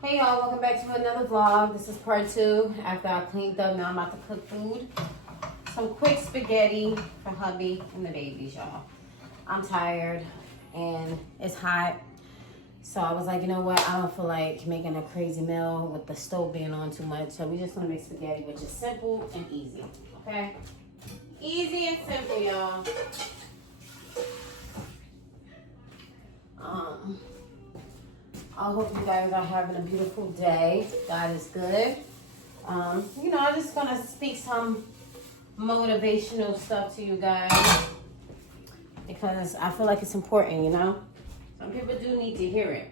Hey y'all, welcome back to another vlog. This is part 2 after I cleaned up. Now I'm about to cook food. Some quick spaghetti for hubby and the babies, y'all. I'm tired and it's hot. So I was like, you know what? I don't feel like making a crazy meal with the stove being on too much. So we just gonna make spaghetti, which is simple and easy, okay? Easy and simple, y'all. I hope you guys are having a beautiful day. God is good. I'm just gonna speak some motivational stuff to you guys because I feel like it's important, you know? Some people do need to hear it.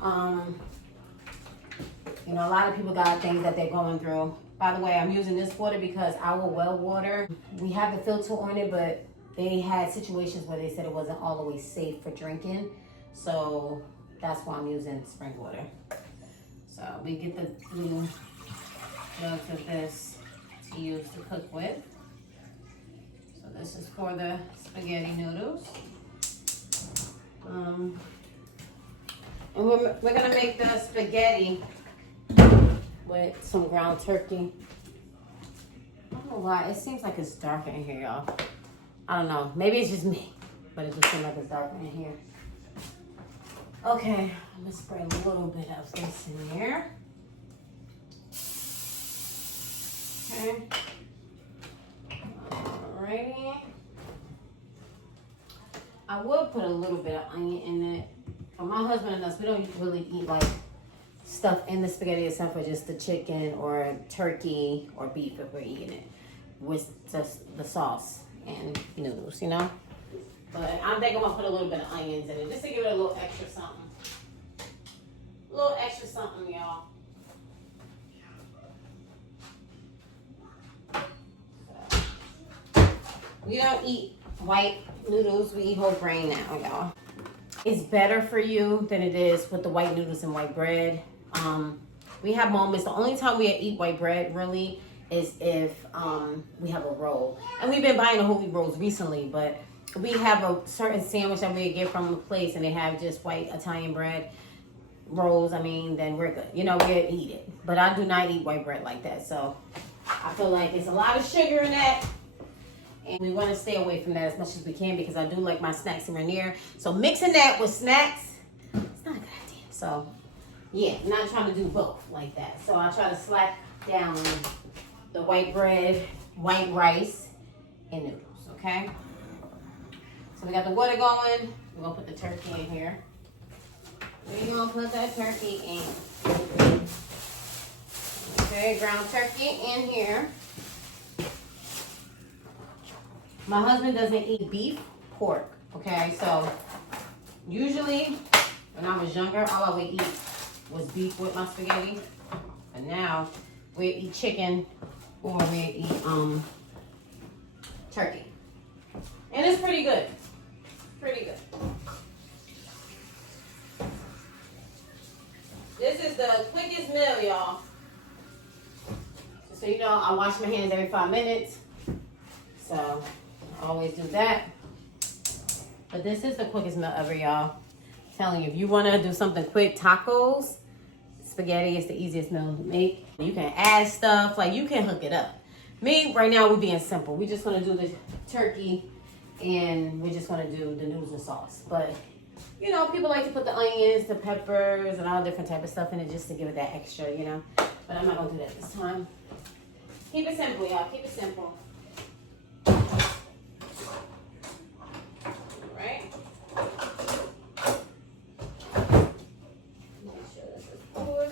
A lot of people got things that they're going through. By the way, I'm using this water because our well water, we have the filter on it, but they had situations where they said it wasn't all the way safe for drinking. So that's why I'm using spring water. So we get the 3 jugs of this to use to cook with. So this is for the spaghetti noodles. And we're gonna make the spaghetti with some ground turkey. I don't know why, it seems like it's darker in here, y'all. I don't know, maybe it's just me, but it just seems like it's darker in here. Okay, I'm gonna spray a little bit of this in here. Okay. Alrighty. I would put a little bit of onion in it. For my husband and us, we don't really eat like stuff in the spaghetti except for just the chicken or turkey or beef if we're eating it with just the sauce and noodles, you know? But I think I'm gonna put a little bit of onions in it just to give it a little extra something. A little extra something, y'all. So, we don't eat white noodles, we eat whole grain now, y'all. It's better for you than it is with the white noodles and white bread. We have moments, the only time we eat white bread really is if we have a roll. And we've been buying the whole wheat rolls recently, but we have a certain sandwich that we get from the place and they have just white Italian bread rolls, then we're good. We'll eat it. But I do not eat white bread like that. So I feel like it's a lot of sugar in that. And we want to stay away from that as much as we can because I do like my snacks in near. So mixing that with snacks, it's not a good idea. So yeah, not trying to do both like that. So I try to slack down the white bread, white rice, and noodles, okay? So we got the water going. We're gonna put the turkey in here. We're gonna put that turkey in. Okay, ground turkey in here. My husband doesn't eat beef, pork, okay? So usually when I was younger, all I would eat was beef with my spaghetti. And now we eat chicken or we eat turkey. And it's pretty good. Pretty good. This is the quickest meal, y'all. So you know, I wash my hands every 5 minutes. So I always do that. But this is the quickest meal ever, y'all. I'm telling you, if you want to do something quick, tacos, spaghetti is the easiest meal to make. You can add stuff, like you can hook it up. Me, right now, we're being simple. We're just going to do the turkey and we're just going to do the noodles and sauce. But, people like to put the onions, the peppers, and all different type of stuff in it just to give it that extra, But I'm not going to do that this time. Keep it simple, y'all. Keep it simple. Alright. Make sure this is good.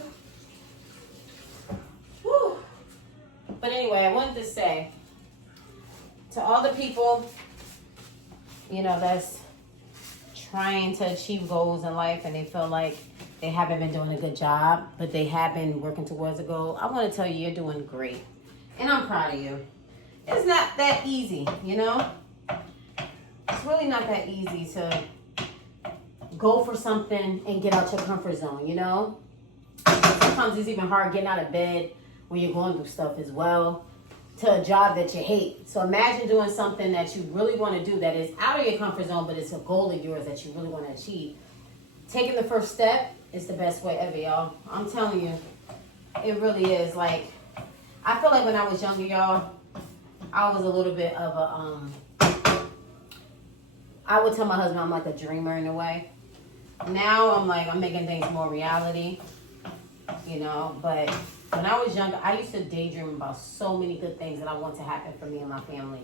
Whew. But anyway, I wanted to say to all the people, that's trying to achieve goals in life and they feel like they haven't been doing a good job, but they have been working towards a goal. I want to tell you, you're doing great. And I'm proud of you. It's not that easy, It's really not that easy to go for something and get out your comfort zone, Sometimes it's even hard getting out of bed when you're going through stuff as well. to a job that you hate. So imagine doing something that you really want to do that is out of your comfort zone, but it's a goal of yours that you really want to achieve. Taking the first step is the best way ever, y'all. I'm telling you, it really is. Like, I feel like when I was younger, y'all, I was a little bit of a, I would tell my husband I'm like a dreamer in a way. Now I'm like, I'm making things more reality, you know, but when I was younger, I used to daydream about so many good things that I want to happen for me and my family.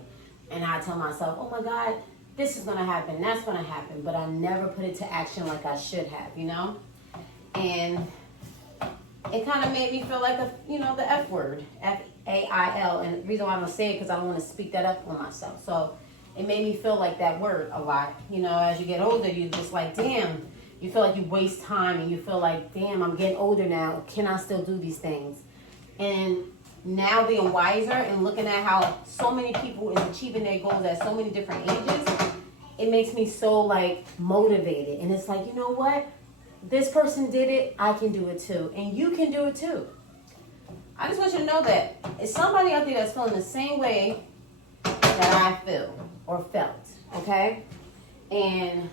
And I tell myself, oh my God, this is going to happen, that's going to happen. But I never put it to action like I should have, you know? And it kind of made me feel like, the F word, F-A-I-L. And the reason why I don't say it because I don't want to speak that up on myself. So it made me feel like that word a lot. You know, as you get older, you just like, damn, you feel like you waste time and you feel like, damn, I'm getting older now. Can I still do these things? And now being wiser and looking at how so many people is achieving their goals at so many different ages, it makes me so like motivated. And it's like, you know what? This person did it, I can do it too. And you can do it too. I just want you to know that it's somebody out there that's feeling the same way that I feel or felt, okay? And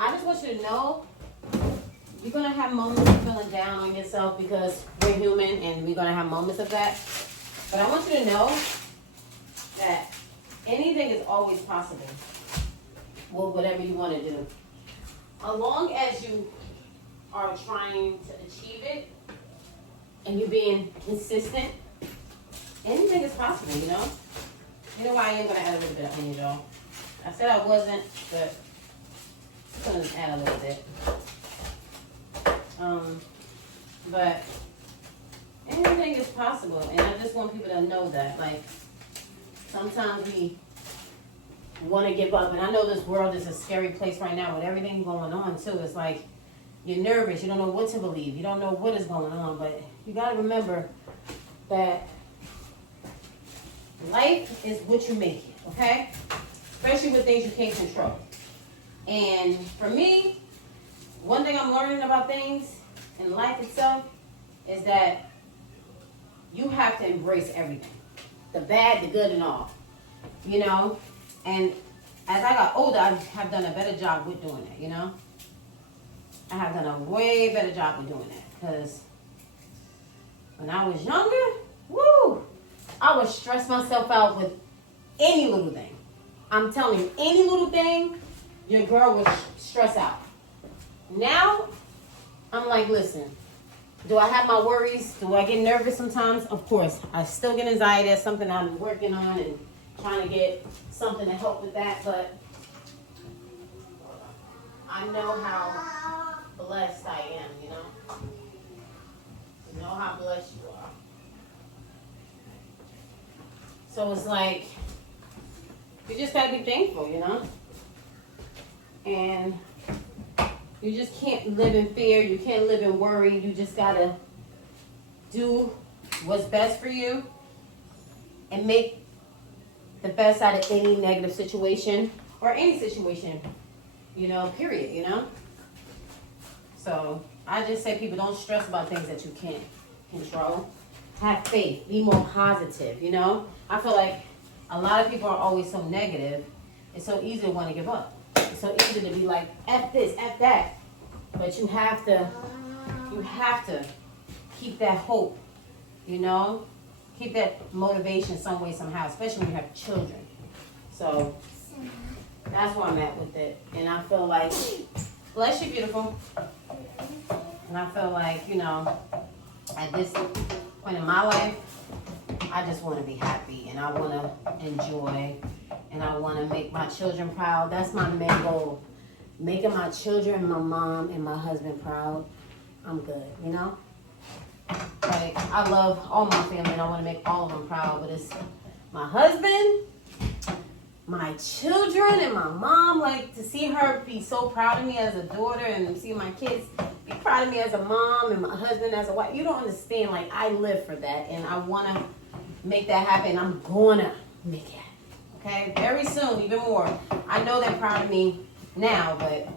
I just want you to know you're going to have moments of feeling down on yourself because we're human and we're going to have moments of that. But I want you to know that anything is always possible with whatever you want to do. As long as you are trying to achieve it and you're being consistent, anything is possible, you know? You know why I am going to add a little bit of onion, y'all. I said I wasn't, but I'm going to add a little bit. But anything is possible, and I just want people to know that. Like, sometimes we want to give up, and I know this world is a scary place right now with everything going on too. It's like you're nervous, you don't know what to believe, you don't know what is going on, but you got to remember that life is what you make it, okay? Especially with things you can't control. And for me, one thing I'm learning about things in life itself is that you have to embrace everything. The bad, the good, and all. You know? And as I got older, I have done a better job with doing that, you know? I have done a way better job with doing that. Because when I was younger, woo, I would stress myself out with any little thing. I'm telling you, any little thing, your girl would stress out. Now, I'm like, listen, do I have my worries? Do I get nervous sometimes? Of course. I still get anxiety. That's something I'm working on and trying to get something to help with that. But I know how blessed I am, you know? You know how blessed you are. So it's like, you just got to be thankful, you know? And you just can't live in fear. You can't live in worry. You just got to do what's best for you and make the best out of any negative situation or any situation, you know, period, you know? So I just say people don't stress about things that you can't control. Have faith. Be more positive, you know? I feel like a lot of people are always so negative. It's so easy to want to give up. It's so easy to be like, F this, F that. But you have to keep that hope, you know? Keep that motivation some way, somehow, especially when you have children. So that's where I'm at with it. And I feel like, bless you, beautiful. And I feel like, you know, at this point in my life, I just want to be happy and I want to enjoy and I want to make my children proud. That's my main goal. Making my children, my mom, and my husband proud. I'm good, you know? Like, I love all my family and I want to make all of them proud, but it's my husband, my children, and my mom. Like, to see her be so proud of me as a daughter and see my kids be proud of me as a mom and my husband as a wife. You don't understand. Like, I live for that and I want to make that happen. I'm going to make it happen, okay? Very soon, even more. I know they're proud of me now, but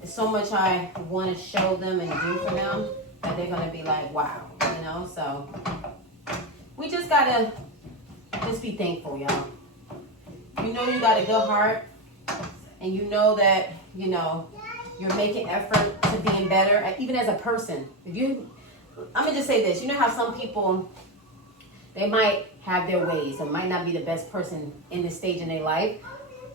there's so much I want to show them and do for them that they're going to be like, wow, you know? So we just got to just be thankful, y'all. You know you got a good heart and you know that, you know, you're making effort to being better, even as a person. I'm gonna just say this. You know how some people, they might have their ways and might not be the best person in this stage in their life,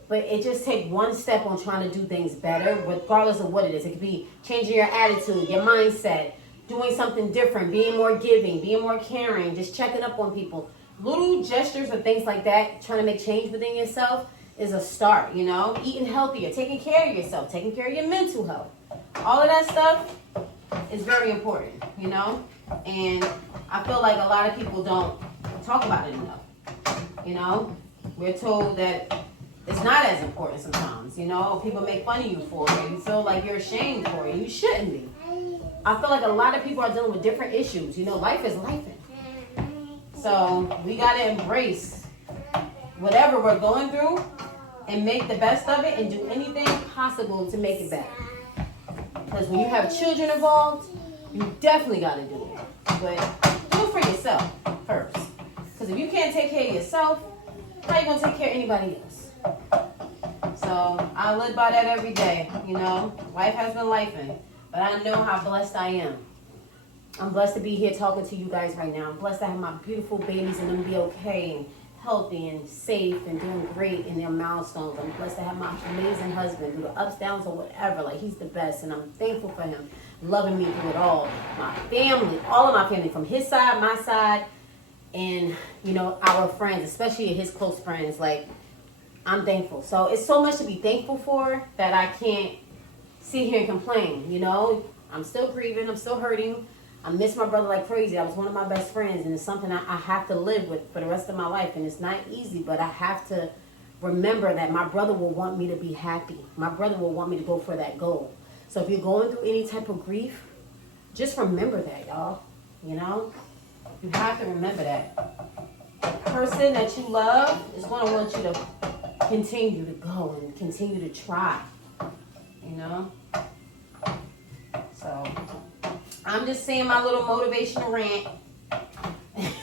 but it just takes one step on trying to do things better, regardless of what it is. It could be changing your attitude, your mindset, doing something different, being more giving, being more caring, just checking up on people. Little gestures or things like that, trying to make change within yourself is a start, you know? Eating healthier, taking care of yourself, taking care of your mental health. All of that stuff is very important, you know? And I feel like a lot of people don't talk about it enough, you know? We're told that it's not as important sometimes, you know? People make fun of you for it. You feel like you're ashamed for it. You shouldn't be. I feel like a lot of people are dealing with different issues. You know, life is life. So we got to embrace whatever we're going through and make the best of it and do anything possible to make it better. Because when you have children involved, you definitely got to do it. But do it for yourself first. Because if you can't take care of yourself, how are you going to take care of anybody else? So I live by that every day, you know. Life has been lifing. But I know how blessed I am. I'm blessed to be here talking to you guys right now. I'm blessed to have my beautiful babies and them be okay and healthy and safe and doing great in their milestones. I'm blessed to have my amazing husband through the ups, downs, or whatever. Like, he's the best, and I'm thankful for him loving me through it all. My family, all of my family, from his side, my side, and, you know, our friends, especially his close friends. Like, I'm thankful. So it's so much to be thankful for that I can't sit here and complain, you know. I'm still grieving. I'm still hurting. I miss my brother like crazy. I was one of my best friends, and it's something I have to live with for the rest of my life. And it's not easy, but I have to remember that my brother will want me to be happy. My brother will want me to go for that goal. So if you're going through any type of grief, just remember that, y'all. You know? You have to remember that. The person that you love is going to want you to continue to go and continue to try. You know? So I'm just saying my little motivational rant.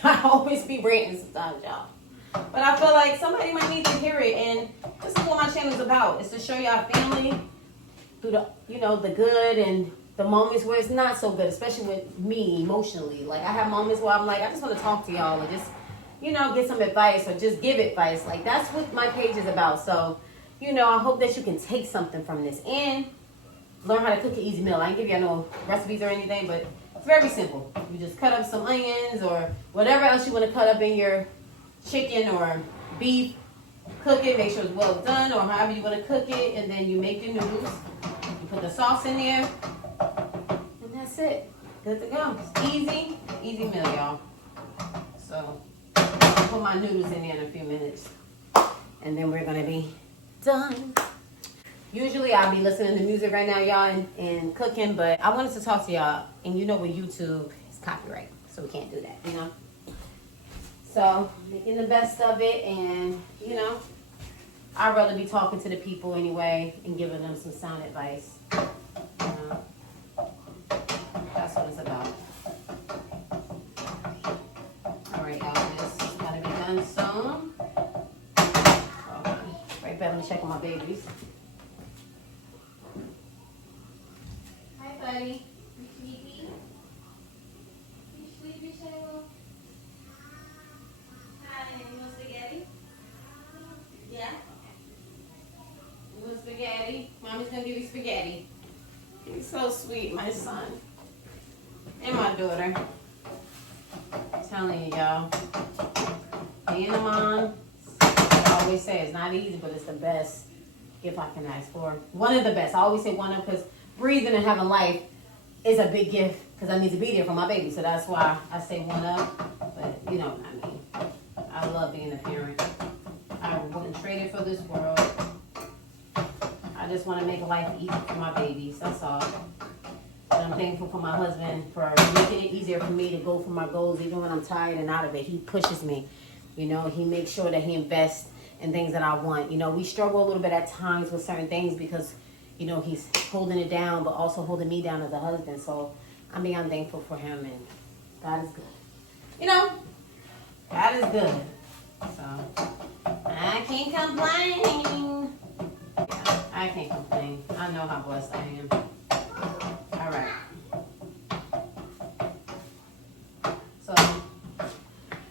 I always be ranting sometimes, y'all. But I feel like somebody might need to hear it. And this is what my channel is about. It's to show y'all family through the, you know, the good and the moments where it's not so good, especially with me emotionally. Like, I have moments where I'm like, I just want to talk to y'all or just, you know, get some advice or just give advice. Like, that's what my page is about. So, you know, I hope that you can take something from this and learn how to cook an easy meal. I ain't give y'all no recipes or anything, but it's very simple. You just cut up some onions or whatever else you want to cut up in your chicken or beef. Cook it, make sure it's well done, or however you want to cook it, and then you make your noodles. You put the sauce in there, and that's it. Good to go. It's easy meal, y'all. So I'll put my noodles in there in a few minutes, and then we're gonna be done. Usually I'll be listening to music right now, y'all, and cooking, but I wanted to talk to y'all, and you know with YouTube, it's copyright, so we can't do that, you know? So, making the best of it, and, you know, I'd rather be talking to the people anyway and giving them some sound advice. You know? That's what it's about. All right, y'all, this gotta be done soon. Okay. Right back, let me check on my babies. Hi, buddy. You sleepy? You sleepy, Shayla? Hi, you want spaghetti? Yeah? You want spaghetti? Mommy's gonna give you spaghetti. He's so sweet, my son. And my daughter. I'm telling you, y'all. Being a mom, I always say it's not easy, but it's the best gift I can ask for. One of the best. I always say one of, because breathing and having life is a big gift, because I need to be there for my baby. So that's why I say one up. But you know what I mean. I love being a parent. I wouldn't trade it for this world. I just want to make life easy for my babies. That's all. And I'm thankful for my husband for making it easier for me to go for my goals, even when I'm tired and out of it. He pushes me. You know, he makes sure that he invests in things that I want. You know, we struggle a little bit at times with certain things because, you know, he's holding it down, but also holding me down as a husband. So, I mean, I'm thankful for him, and God is good. You know, God is good. So, I can't complain. Yeah, I can't complain. I know how blessed I am. All right. So,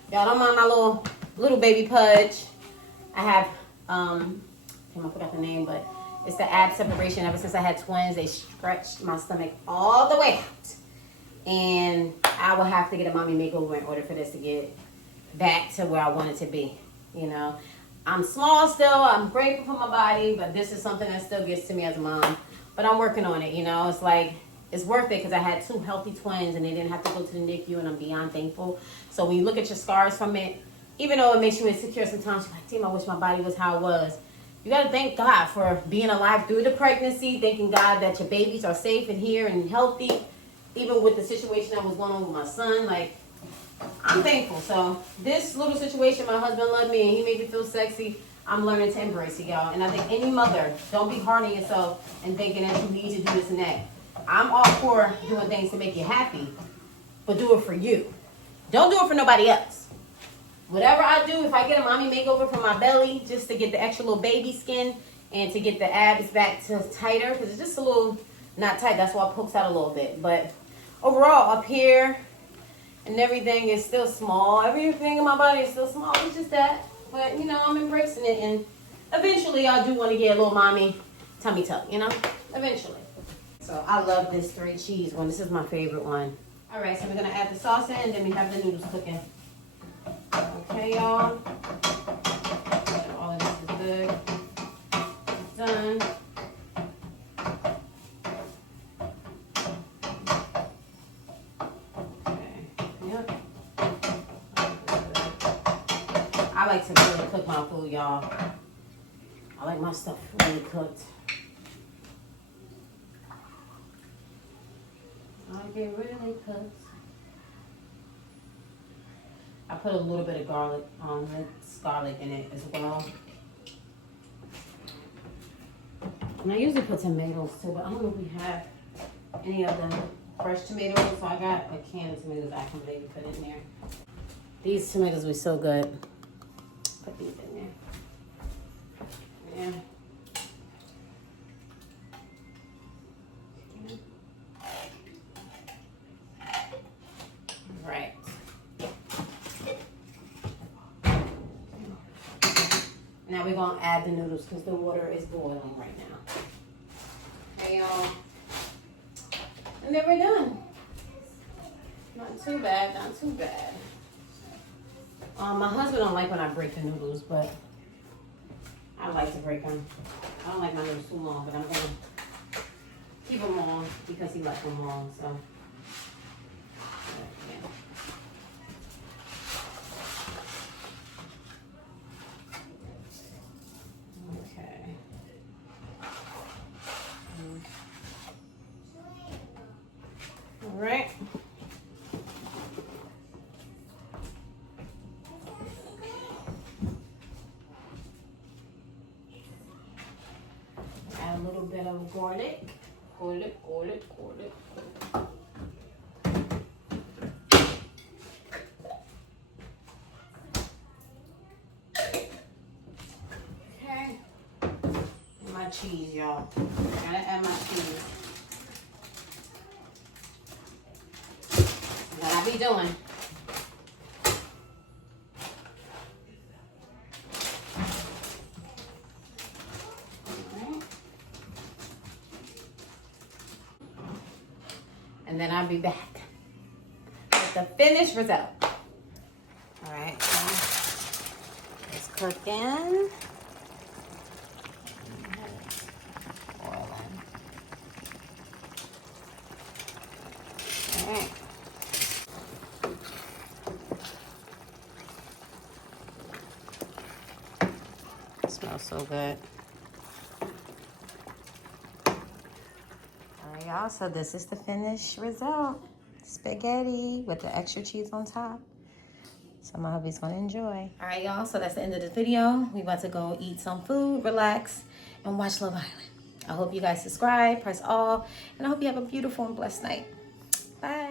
y'all don't mind my little baby pudge. I have, I forgot the name, but it's the ab separation. Ever since I had twins, they stretched my stomach all the way out. And I will have to get a mommy makeover in order for this to get back to where I want it to be. You know, I'm small still. I'm grateful for my body, but this is something that still gets to me as a mom. But I'm working on it, you know. It's like, it's worth it because I had 2 healthy twins and they didn't have to go to the NICU, and I'm beyond thankful. So when you look at your scars from it, even though it makes you insecure sometimes, you're like, damn, I wish my body was how it was. You got to thank God for being alive through the pregnancy, thanking God that your babies are safe and here and healthy. Even with the situation that was going on with my son, like, I'm thankful. So this little situation, my husband loved me and he made me feel sexy. I'm learning to embrace it, y'all. And I think any mother, don't be hard on yourself and thinking that you need to do this and that. I'm all for doing things to make you happy, but do it for you. Don't do it for nobody else. Whatever I do, if I get a mommy makeover for my belly, just to get the extra little baby skin and to get the abs back to tighter, because it's just a little not tight. That's why it pokes out a little bit. But overall, up here and everything is still small. Everything in my body is still small. It's just that. But, you know, I'm embracing it. And eventually, I do want to get a little mommy tummy tuck, you know? Eventually. So, I love this 3 cheese one. This is my favorite one. All right, so we're going to add the sauce in, and then we have the noodles cooking. Okay, y'all. All of this is good. It's done. I like to really cook my food, y'all. I like my stuff really cooked. I like it really cooked. I put a little bit of garlic in it as well. And I usually put tomatoes too, but I don't know if we have any of the fresh tomatoes, so I got a can of tomatoes I can maybe put in there. These tomatoes were so good. Put these in there. Yeah. Right. Now we're gonna add the noodles because the water is boiling right now. Okay, y'all. And then we're done. Not too bad, not too bad. My husband don't like when I break the noodles, but I like to break them. I don't like my noodles too long, but I'm gonna keep them long because he likes them long, so. Yeah. Okay. All right. Add a little bit of garlic. Garlic. Okay. And my cheese, y'all. Gotta add my cheese. What I be doing. And then I'll be back with the finished result. All right, it's cooking. Boiling. All right. It smells so good. Y'all, so this is the finished result. Spaghetti with the extra cheese on top. So my hubby's gonna enjoy. All right, y'all, so that's the end of the video. We about to go eat some food, relax, and watch Love Island. I hope you guys subscribe, press all, and I hope you have a beautiful and blessed night. Bye.